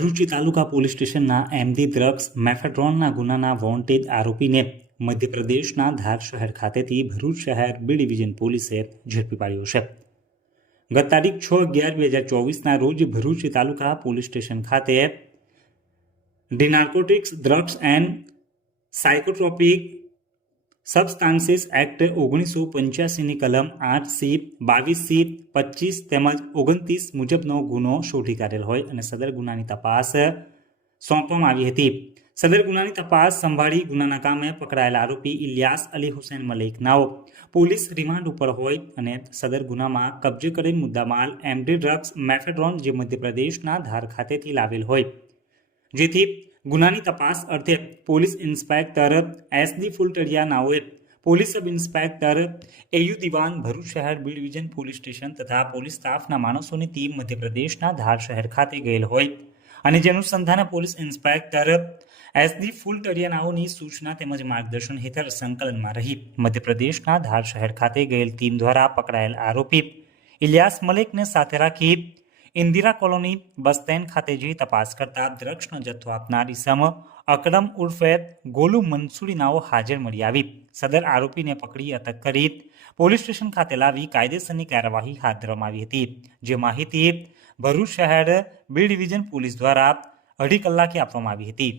તાલુકા police સ્ટેશનના MD drugs મેફેડ્રોનના ગુનાના વોન્ટેડ આરોપીને મધ્યપ્રદેશના ધાર શહેર ખાતેથી ભરૂચ શહેર બી ડિવિઝન પોલીસે ઝડપી પાડ્યો છે. ગત તારીખ છ અગિયાર બે હજાર ચોવીસના રોજ ભરૂચ તાલુકા પોલીસ સ્ટેશન ખાતે the narcotics drugs and psychotropic substances act ઓગણીસો પંચ્યાસીની કલમ આઠ સી, બાવીસ સી, પચીસ તેમજ ઓગણત્રીસ મુજબનો ગુનો શોધી કાઢેલ હોય અને સદર ગુનાની તપાસ સોંપવામાં આવી હતી. સદર ગુનાની તપાસ સંભાળી ગુનાના કામે પકડાયેલા આરોપી ઇલિયાસ અલી હુસેન મલિક નાઓ. પોલીસ રિમાન્ડ ઉપર હોય અને સદર ગુનામાં કબજે કરેલ મુદ્દામાલ એમડી ડ્રગ્સ મેફેડ્રોન જે મધ્યપ્રદેશના ધાર ખાતેથી લાવેલ હોય. જેથી ગુનાની તપાસ અર્થે police inspector S D ફુલટરિયા નાઓએ police sub inspector AU Diwan Bharuch શહેર બી ડિવિઝન પોલીસ સ્ટેશન તથા પોલીસ સ્ટાફના માણસોની ટીમ મધ્યપ્રદેશના ધાર શહેર ખાતે ગયેલ હોય. અને જેનું સંધાને police inspector S D Phultariya નાઓની સૂચના તેમજ માર્ગદર્શન હેઠળ સંકલનમાં રહી. મધ્યપ્રદેશના ધાર શહેર ખાતે ગયેલ ટીમ દ્વારા પકડાયેલ આરોપી ઇલિયાસ મલિકને સાથે રાખી ઇન્દિરા કોલોની બસ સ્ટેન્ડ ખાતે જઈ તપાસ કરતા દ્રક્ષનો જથ્થો આપનાર ઇસમ અકરમ ઉર્ફે ગોલુ મંસૂરી નાઓ હાજર મળી આવી. સદર આરોપીને પકડી અટક કરી પોલીસ સ્ટેશન ખાતે લાવી કાયદેસરની કાર્યવાહી હાથ ધરવામાં આવી હતી. જે માહિતી ભરૂચ શહેર બી ડિવિઝન પોલીસ દ્વારા અઢી કલાકે આપવામાં આવી હતી.